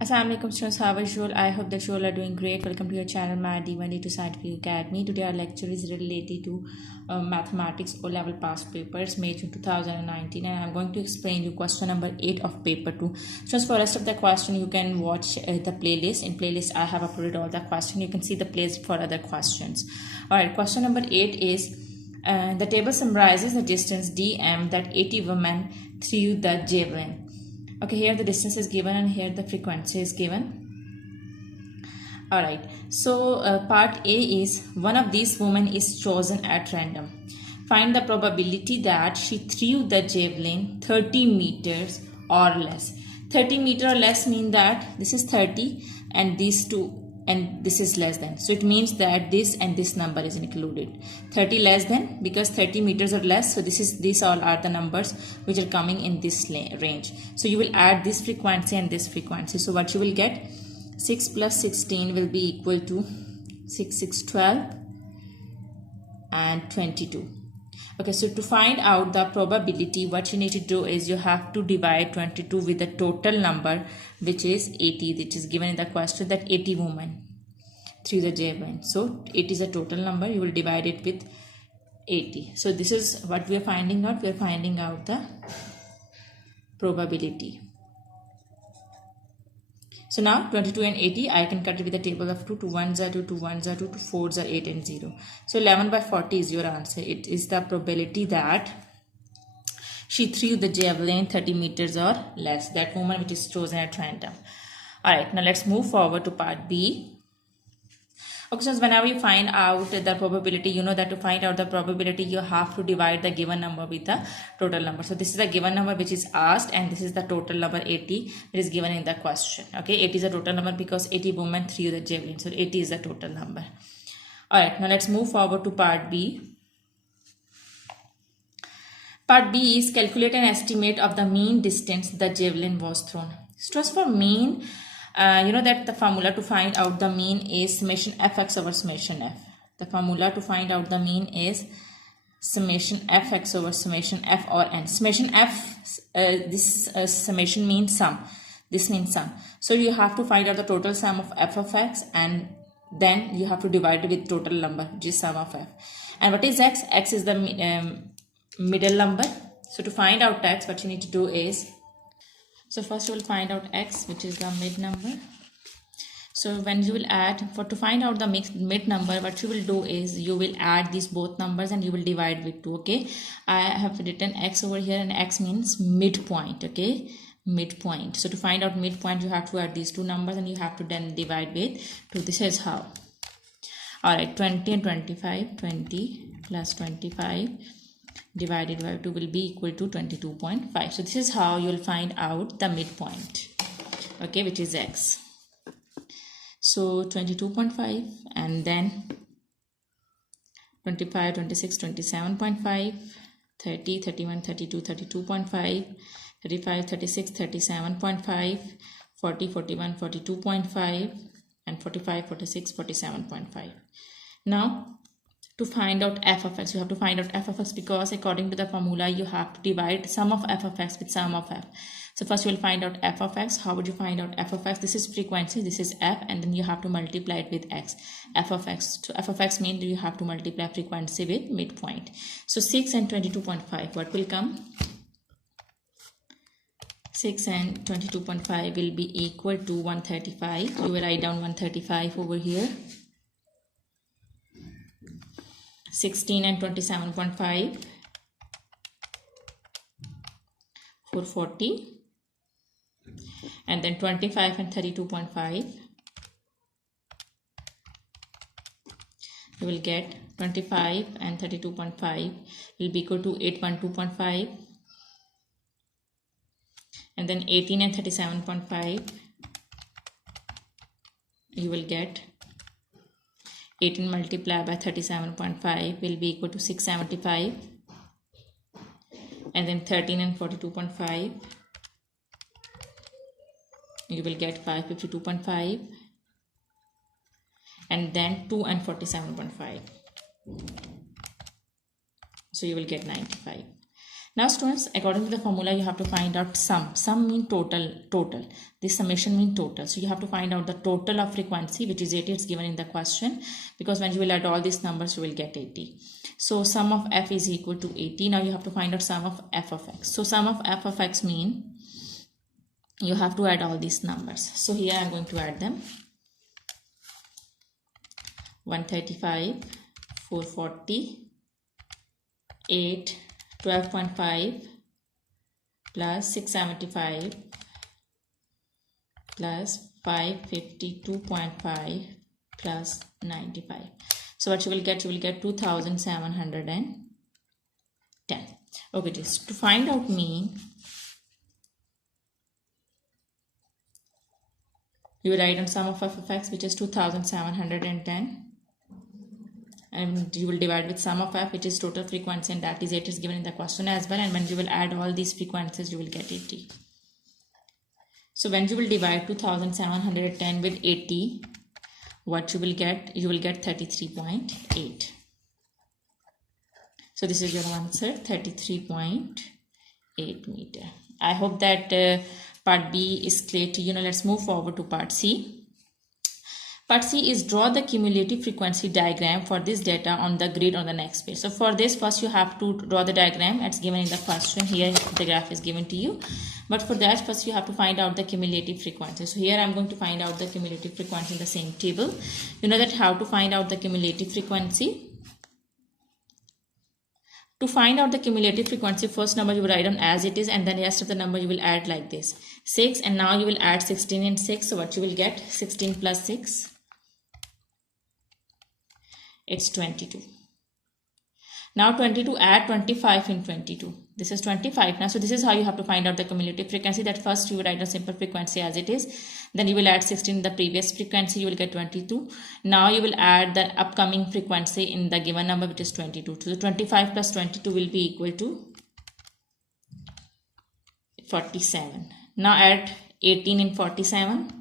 Assalamualaikum students, how are you all? I hope that you all are doing great. Welcome to your channel, Math D1 to Scientific Academy. Today our lecture is related to mathematics O-level past papers made in 2019, and I'm going to explain you question number 8 of paper 2. Just for rest of the question, you can watch the playlist. In playlist, I have uploaded all the question. You can see the playlist for other questions. Alright, question number 8 is the table summarizes the distance dm that 80 women threw the javelin. Okay, here the distance is given and here the frequency is given. Alright, so part A is one of these women is chosen at random. Find the probability that she threw the javelin 30 meters or less. 30 meter or less mean that this is 30 and these two and this is less than, so it means that this and this number is included. 30 less than because 30 meters or less, so these all are the numbers which are coming in this range. So you will add this frequency and this frequency, so what you will get, 6 plus 16 will be equal to 6 12 and 22. Okay, so to find out the probability, what you need to do is you have to divide 22 with the total number, which is 80, which is given in the question, that 80 women through the javelin. So it is a total number, you will divide it with 80. So this is what we are finding out. We are finding out the probability. So now 22 and 80, I can cut it with a table of 2. 2 1s are 2, 2 1s are 2, 2 4s are 8 and 0. So 11 by 40 is your answer. It is the probability that she threw the javelin 30 meters or less. That woman which is chosen at random. Alright, now let's move forward to part B. Okay, so whenever you find out the probability, you know that to find out the probability, you have to divide the given number with the total number. So this is the given number which is asked, and this is the total number 80 that is given in the question. Okay, 80 is the total number because 80 women threw the javelin. So 80 is the total number. Alright, now let's move forward to part B. Part B is calculate an estimate of the mean distance the javelin was thrown. So as for mean, you know that the formula to find out the mean is summation fx over summation f. The formula to find out the mean is summation fx over summation f or n. Summation f, this summation means sum. This means sum. So you have to find out the total sum of f of x, and then you have to divide it with total number, which is sum of f. And what is x? X is the middle number. So to find out x, what you need to do is, so first you will find out x, which is the mid number. So when you will add, to find out the mid number, what you will do is you will add these both numbers and you will divide with 2. Okay, I have written x over here, and x means midpoint. Okay, midpoint. So to find out midpoint, you have to add these two numbers and you have to then divide with 2. This is how. Alright, 20 and 25, 20 plus 25 divided by 2 will be equal to 22.5. So this is how you will find out the midpoint, okay, which is x. So 22.5 and then 25, 26, 27.5, 30, 31, 32, 32.5, 35, 36, 37.5, 40, 41, 42.5, and 45, 46, 47.5. Now to find out f of x, you have to find out f of x because according to the formula you have to divide sum of f of x with sum of f. So first you will find out f of x. How would you find out f of x? This is frequency, this is f, and then you have to multiply it with x. F of x. So f of x means you have to multiply frequency with midpoint. So 6 and 22.5, what will come? 6 and 22.5 will be equal to 135. You will write down 135 over here. 16 and 27.5, 440, and then 25 and 32.5, you will get 25 and 32.5 will be equal to 812.5, and then 18 and 37.5, you will get 18 multiplied by 37.5 will be equal to 675, and then 13 and 42.5 you will get 552.5, and then 2 and 47.5, so you will get 95. Now students, according to the formula, you have to find out sum. Sum mean total. This summation mean total. So you have to find out the total of frequency, which is 80. It's given in the question, because when you will add all these numbers, you will get 80. So sum of f is equal to 80. Now you have to find out sum of f of x. So sum of f of x mean you have to add all these numbers. So here I am going to add them. 135, 440, 8, 12.5 plus 675 plus 552.5 plus 95. So what you will get 2710. Okay, just to find out mean, you will write on sum of f of x, which is 2710, and you will divide with sum of f, which is total frequency, and that is 8, is given in the question as well. And when you will add all these frequencies, you will get 80. So when you will divide 2710 with 80, what you will get 33.8. So this is your answer, 33.8 meter. I hope that part B is clear to you. Now let's move forward to part C. Part C is draw the cumulative frequency diagram for this data on the grid on the next page. So for this, first you have to draw the diagram. It's given in the question. Here the graph is given to you. But for that, first you have to find out the cumulative frequency. So here I'm going to find out the cumulative frequency in the same table. You know that how to find out the cumulative frequency. To find out the cumulative frequency, first number you will write on as it is, and then the rest of the number you will add like this. 6, and now you will add 16 and 6. So what you will get? 16 plus 6. It's 22. Now 22, add 25 in 22. This is 25 now. So this is how you have to find out the cumulative frequency. That first you will write a simple frequency as it is. Then you will add 16 in the previous frequency. You will get 22. Now you will add the upcoming frequency in the given number, which is 22. So the 25 plus 22 will be equal to 47. Now add 18 in 47.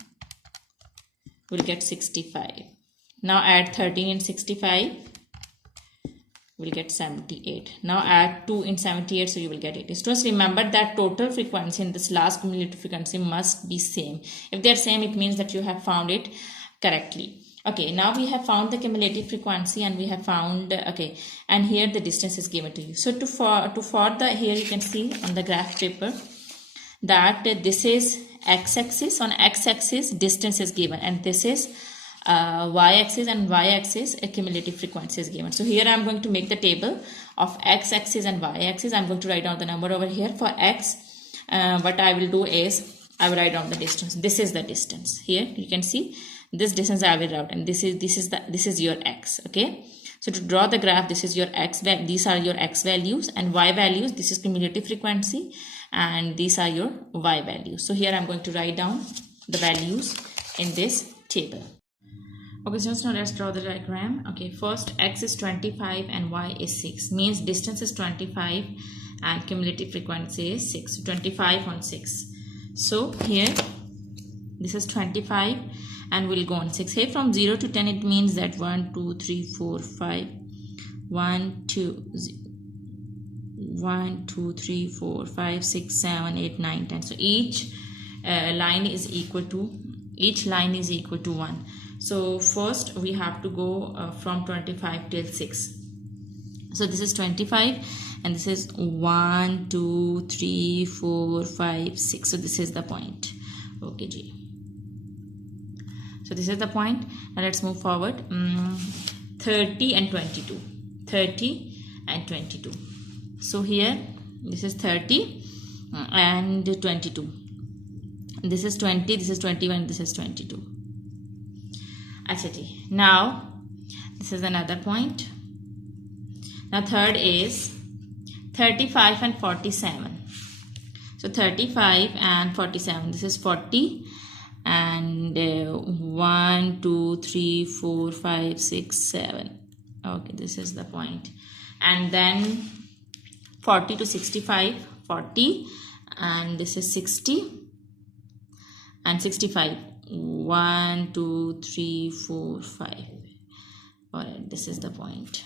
You will get 65. Now add 13 in 65, we'll get 78. Now add 2 in 78, so you will get 80. Just remember that total frequency in this last cumulative frequency must be same. If they are same, it means that you have found it correctly. Okay, now we have found the cumulative frequency, and we have found, okay, and here the distance is given to you. So to for the, here you can see on the graph paper that this is x-axis. On x-axis distance is given, and this is y-axis, and y-axis cumulative frequency is given. So here I am going to make the table of x-axis and y-axis. I am going to write down the number over here. For x, what I will do is I will write down the distance. This is the distance. Here you can see this distance I will write, and this is your x. Okay, so to draw the graph, this is your x, these are your x values, and y values, this is cumulative frequency, and these are your y values. So here I am going to write down the values in this table. Okay, so now let's draw the diagram. Okay, first x is 25 and y is 6. Means distance is 25 and cumulative frequency is 6. So 25 on 6. So here this is 25 and we'll go on 6. Here from 0 to 10 it means that 1, 2, 3, 4, 5. 1, 2, 3, 4, 5, 6, 7, 8, 9, 10. So each line is equal to 1. So first we have to go from 25 till 6. So this is 25 and this is 1, 2, 3, 4, 5, 6. So this is the point. Okay, G. So this is the point. Now let's move forward. 30 and 22. 30 and 22. So here this is 30 and 22. This is 20, this is 21, this is 22. Now this is another point. Now third is 35 and 47. So 35 and 47. This is 40 and 1, 2, 3, 4, 5, 6, 7. Okay, this is the point. And then 40 to 65. 40 and this is 60 and 65. 1, 2, 3, 4, 5. Alright, this is the point.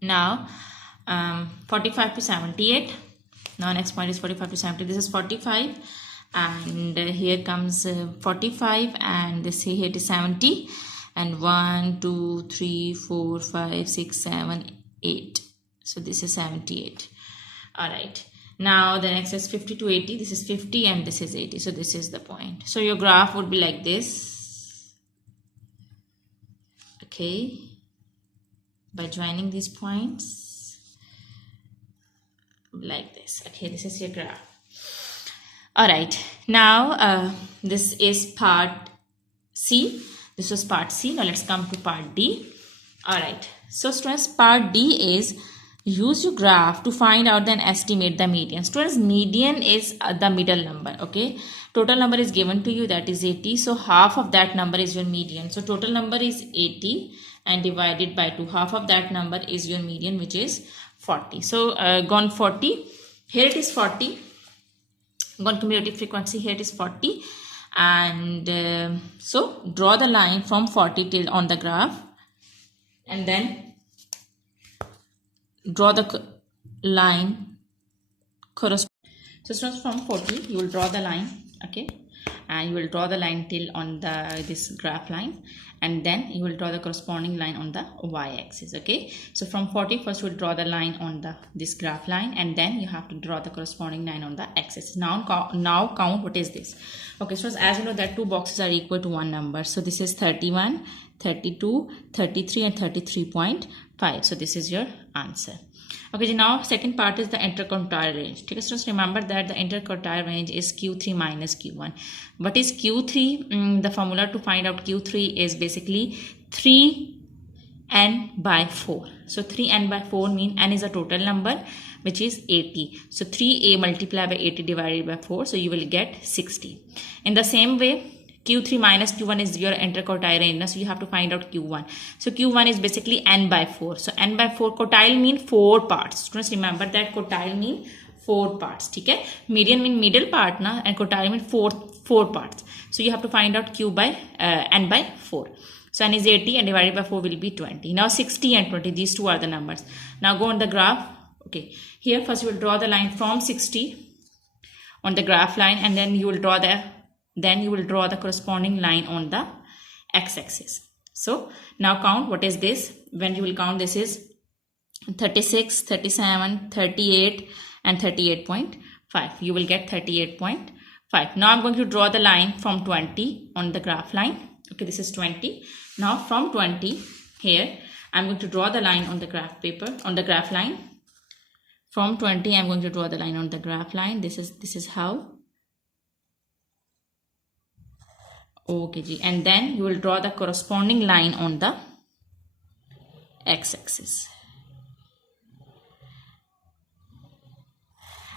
Now 45 to 78. Now next point is 45 to 70. This is 45 and here comes 45 and this here is 70 and 1 2 3 4 5 6 7 8. So this is 78. All right, now the next is 50 to 80. This is 50 and this is 80. So this is the point. So your graph would be like this. Okay, by joining these points like this. Okay, this is your graph. All right, now this is part C. This was part C. Now let's come to part D. All right, so students, part D is use your graph to find out and estimate the median. Students, median is the middle number. Okay, total number is given to you, that is 80. So half of that number is your median. So total number is 80 and divided by 2. Half of that number is your median, which is 40. So gone 40. Here it is 40. Gone cumulative frequency. Here it is 40. And so draw the line from 40 till on the graph, and then draw the line corresponding. So students, from 40 you will draw the line. Okay, and you will draw the line till on the this graph line, and then you will draw the corresponding line on the y-axis. Okay, so from 40 first you will draw the line on the this graph line, and then you have to draw the corresponding line on the axis. Now count what is this. Okay, so as you know that two boxes are equal to one number. So this is 31, 32, 33 and 33.5. So this is your answer. Okay, now second part is the interquartile range. Okay, so just remember that the interquartile range is Q3 minus Q1. What is Q3? The formula to find out Q3 is basically 3n by 4. So 3n by 4 mean n is a total number, which is 80. So 3a multiplied by 80 divided by 4. So you will get 60. In the same way, Q3 minus Q1 is your interquartile range. So you have to find out Q1. So Q1 is basically n by 4. So n by 4, quartile mean 4 parts. Students, remember that quartile mean 4 parts. Okay? Median mean middle part na, and quartile mean 4 parts. So you have to find out Q by n by 4. So n is 80 and divided by 4 will be 20. Now 60 and 20, these two are the numbers. Now go on the graph. Okay, here first you will draw the line from 60 on the graph line, and then you will draw the corresponding line on the x-axis. So now count what is this. When you will count, this is 36, 37, 38 and 38.5. You will get 38.5. Now I'm going to draw the line from 20 on the graph line. Okay, this is 20. Now from 20 here I'm going to draw the line on the graph paper, on the graph line. From 20 I'm going to draw the line on the graph line. This is how. Okay ji, and then you will draw the corresponding line on the x-axis.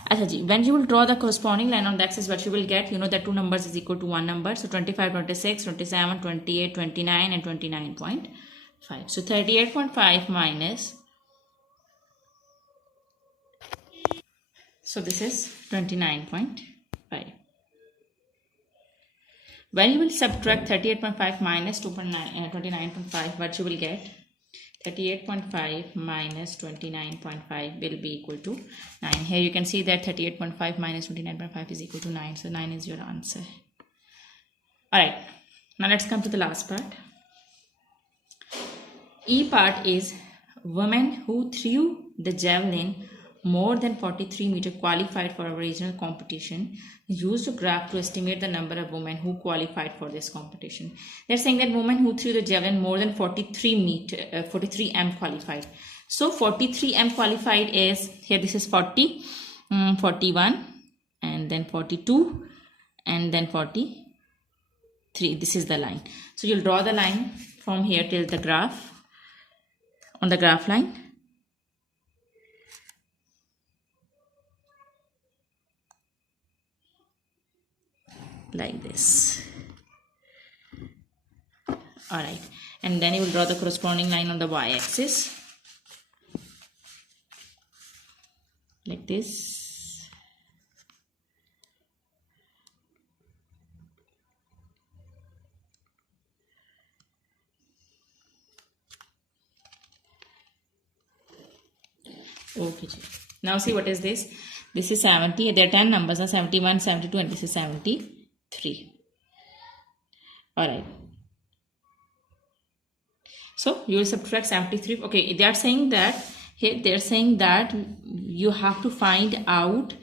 Acha ji, when you will draw the corresponding line on the axis, what you will get, you know that two numbers is equal to one number. So 25, 26, 27, 28, 29 and 29.5. So 38.5 minus, so this is 29.5. When you will subtract 38.5 minus 29.5, what you will get? 38.5 minus 29.5 will be equal to 9. Here you can see that 38.5 minus 29.5 is equal to 9. So 9 is your answer. Alright, now let's come to the last part. E part is women who threw the javelin more than 43 meters qualified for a regional competition. Used a graph to estimate the number of women who qualified for this competition. They're saying that women who threw the javelin more than 43 m qualified. So 43 m qualified is, here this is 40, 41 and then 42 and then 43. This is the line. So you'll draw the line from here till the graph, on the graph line. Like this. Alright, and then you will draw the corresponding line on the y-axis like this. Okay. Now see what is this. This is 70. There are 10 numbers, 71, 72, and this is 73. Alright. So you will subtract 73. Okay, they are saying that here they are saying that you have to find out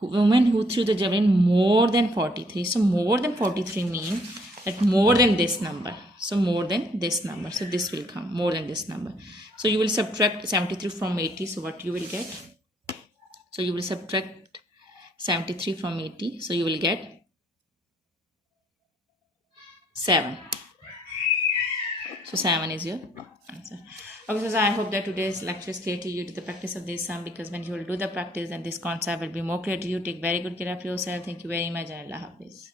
women who threw the javelin more than 43. So more than 43 means that more than this number. So more than this number. So this will come more than this number. So you will subtract 73 from 80. So what you will get? So you will subtract 73 from 80. So you will get 7. So 7 is your answer. Okay, so I hope that today's lecture is clear to you, to the practice of this sum, because when you will do the practice, then this concept will be more clear to you. Take very good care of yourself. Thank you very much. Allah Hafiz.